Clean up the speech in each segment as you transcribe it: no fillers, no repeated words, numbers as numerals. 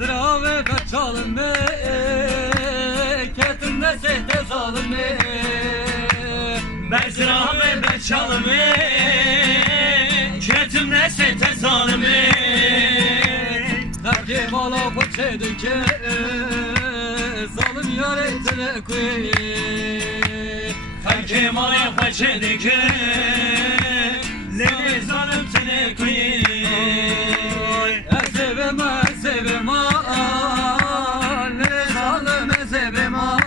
Bezra ve kaçalım be, ketimde sehte zalim be. Bezra ve kaçalım be, ketimde sehte zalim be. Terkim ala paçedike, zalim yar etine koy. Terkim ala paçedike, lele zalim tene koy. Ezebema ezebema, lele zalim ezebema.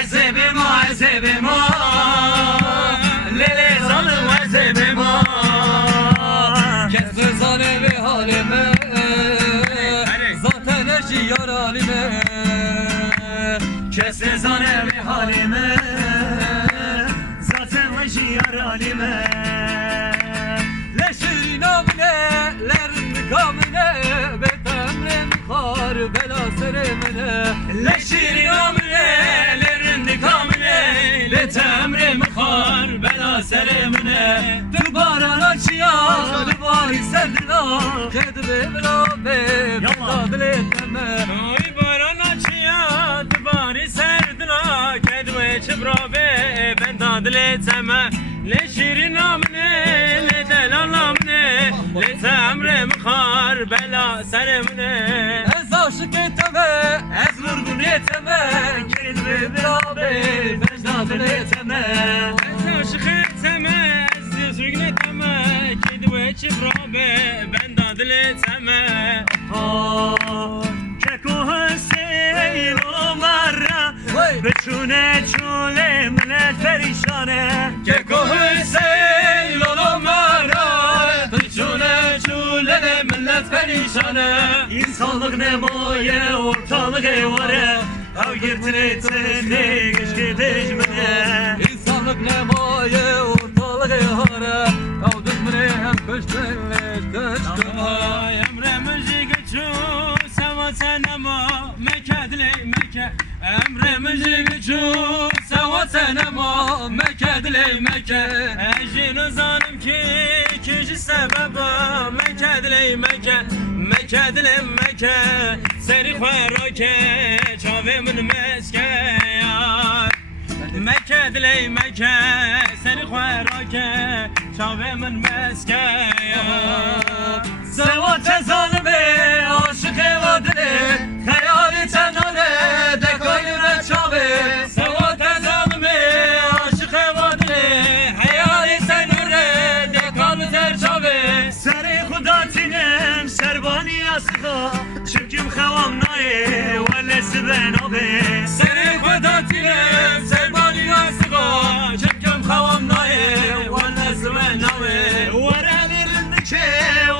Ezebema ezebema, lele zalim ezebema. Kesme zalimi halime, zaten eşi yar halime. Kesme zalim halime, zaten acı yar halime. Leşirin amine, lerin kamine, betemrin kar bela seremine. Leşirin amine, lerin kamine, betemrim kar bela seremine. Dubaran açıya, dubarı serdina, kedve berabe, bedadil etme. Oy baran açıya, dubarı serdina, kedve çıbrabe, ben dadil etme. Leşirin amine, le delalamne, le temrim kar bela seremine. Ez aşık etme, ez vurgun etme, kedve berabe, bedadil etme. Aşık etme, sürgün etme, kedve çıbrabe, ben dadil etme. Keko Hüseyin onlara, beçune çule millet perişane. Keko Hüseyin olanlara, Tüçüne çülene millet perişane. İnsanlık ne moye, ortalık evare, av girtin etene, keşke tecmene. İnsanlık ne maye, ortalık ehare. Kavdık mı ne hem köşkünle köşküne. Emremizi geçu, seva senema, Mekke dile Mekke. Emremizi geçu, seva senema, Mekke dile Mekke. Ejin zalim ki, ikinci sebebe, Mekke dile Mekke. Mekke dile Mekke, seni xwerake, çavemin meske yar. Mekke dile Mekke, seni xwerake, çavemin meske yar. Sevat zalime, aşık evadine, hayali tenane, dekayüne çave. Sevat zalime, aşık evadine, hayali tenane, dekayüne terçave. سر خدا تینم سربانی اسخا شبکم خوام نایه ولی سبنابه سر خدا تیرم، سربانی asıga, çepkem havam naye, vannes menave. ورلی رندکه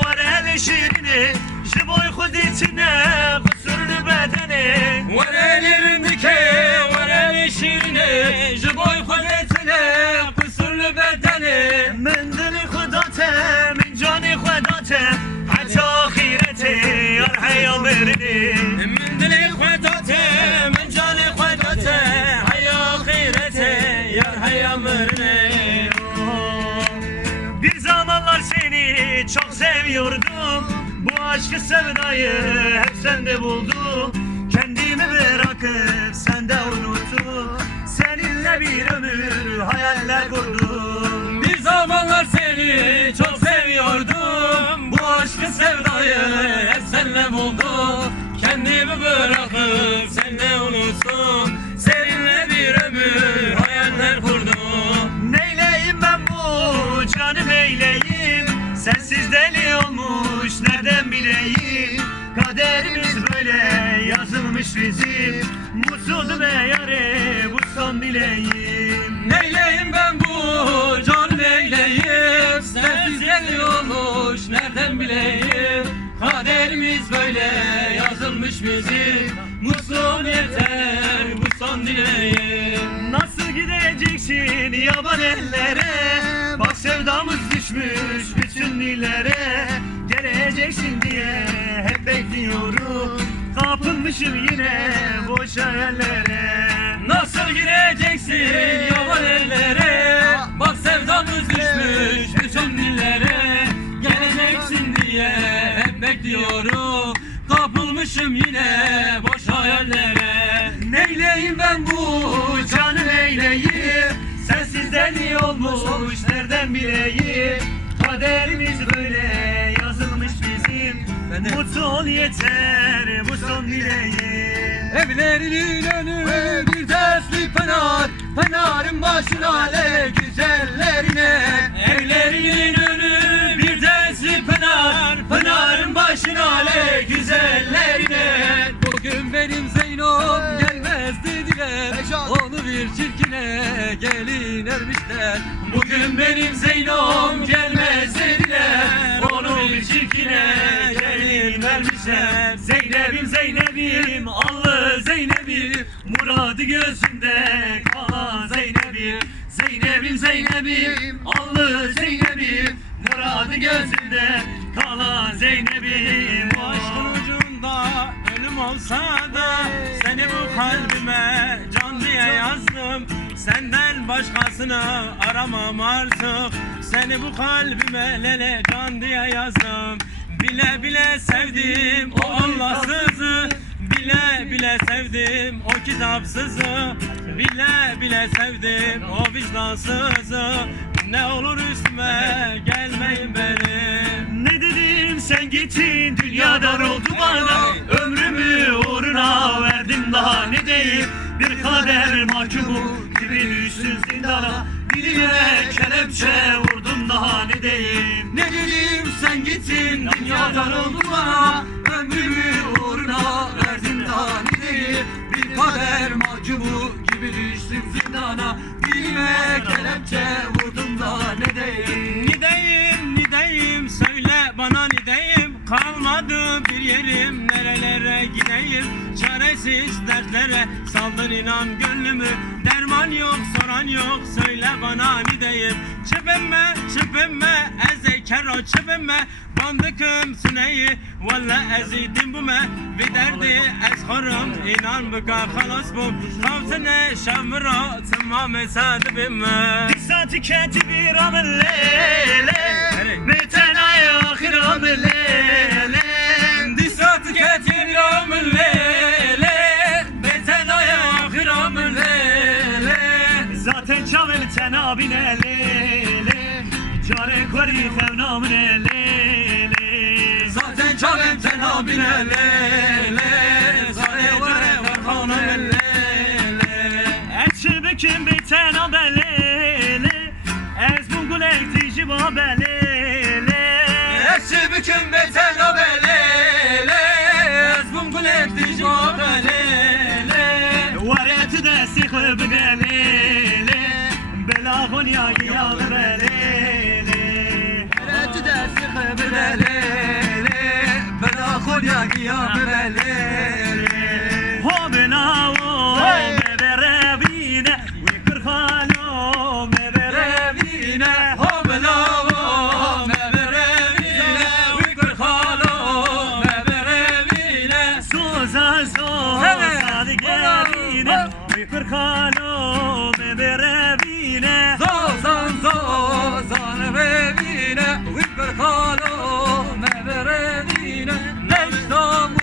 ورلی شیرینه جبای خودی تینه قصور بدنه Varelirindeki, vareli şirine, jiboy kudretine, kusurlu bedeni. من دل خدا ته من جان خدا ته حتی آخیرته یار حیام برنه من dili kudrete, min cani kudrete, hayya ahirete, yar hayya mırne. Bir zamanlar seni çok seviyordum. Bu aşkı sevdayı hep sende buldum. Kendimi bırakıp sende unuttum. Seninle bir ömür hayaller kurdum. Bir zamanlar seni çok seviyordum. Bu aşkı sevdayı hep seninle buldum. Kendimi bırakıp senden unuttum. Seninle bir ömür hayaller kurdum. Neyleyim ben bu canım eyleyim. Sensiz deli olmuş nereden bileyim. Kaderimiz böyle yazılmış bizim. Mutsuzum yâre bu son dileğim. Neyleyim ben bu can neyleyim. Sensiz deli olmuş nereden bileyim. Kaderimiz böyle yazılmış bizim. Mutluluğun yeter bu son dileğim. Nasıl gideceksin yaban ellere? Bak sevdamız düşmüş bütün dillere. Geleceksin diye hep bekliyorum. Kapılmışım yine boş hayallere. Nasıl gireceksin yaban ellere? Bak sevdamız düşmüş bütün dillere. Geleceksin diye hep bekliyorum. dalmışım yine boş hayallere. Neyleyim ben bu canı neyleyim? Sensiz deli olmuş nereden bileyim? Kaderimiz böyle yazılmış bizim. Mutlu ol yeter bu son dileğim. Evlerinin önü bir derslik pınar, pınarın başına ale güzellerine. Evlerinin önü bir derslik pınar, pınarın başına ale güzellerine. Bugün benim Zeynom gelmez dediler, onu bir çirkine gelin ermişler. Bugün benim Zeynom gelmez dediler, onu bir çirkine gelin vermişler. Zeynep'im Zeynep'im allı Zeynep'im, muradı gözünde kalan Zeynep'im. Zeynep'im Zeynep'im allı Zeynep'im, muradı gözünde kalan Zeynep'im. Bu aşkın ucunda ölüm olsa da seni bu kalbime can diye yazdım. Senden başkasını aramam artık. Seni bu kalbime lele can diye yazdım. Bile bile sevdim o Allahsızı, bile bile sevdim o kitapsızı, bile bile sevdim o vicdansızı. Ne olur üstüme gelmeyin benim. Ne dedim sen gittin dünyadar oldu bana, ömrümü uğruna verdim daha ne diyeyim. Bir kader mahkumu gibi düştün zindana, dilime kelepçe vurdum daha ne diyeyim. Ne dedim sen gittin dünyadan oldu bana, ömrümü uğruna verdim daha ne diyeyim. Bir kader mahkumu gibi düştüm zindana, dilime kelepçe vurdum daha ne diyeyim. Ne diyeyim söyle bana ne diyeyim, kalmadı bir yerim nerelere gideyim. Çaresiz dertlere saldın inan gönlümü, derman yok soran yok söyle bana ne diyeyim. Çıpemme çıpemme eze kero çıpemme, bandıkım süneyi valla ezidim bu me. Ve derdi ezharım inan bıka halas bu, kavsene şamıra tımame sadibime. Dissati katibi ramel lele, metenay ahir ramel lele. Dissati katibi ramel lele, metenay ahir ramel lele. Zaten çavel tenabine lele, care kori fevnamine lele. Zaten çalem tenabine lele, zare vare varkanım lele. Etçi bekim beyten abelele, ez bugul ektiji babelele. Eşi büküm beten abelele, ezbum gulekti jobelele. Vareti de sikı bgelele, bela honya giyalı belele. Eretü dersi kıbelele, bela kolya giya belele. Ho bela o meberevine, vikr khalo meberevine. Ho belavo meberevine, vikr khalo meberevine. Soza soza digerine, vikr khalo meberevine. Zozan zozan vevine, vikr khalo meberevine. Neştamu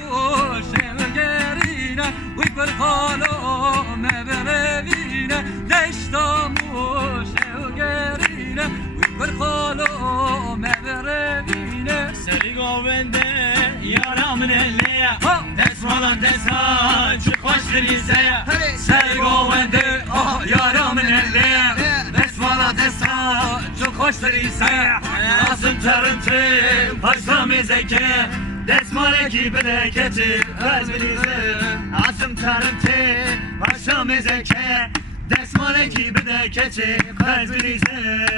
şevgerine, vikr khalo meberevine. Neştamu şevgerine, vikr khalo meberevine. Seri govende yaramın elleye, desmalan desa çıkmıştır izeye. Seri govende yaramın elleye, desmalan desa çıkmıştır izeye. Asım tarıntı başlam ezeke, desmale ki bereketi özbirize. Asım tarıntı başlam ezeke, desmale ki bereketi özbirize.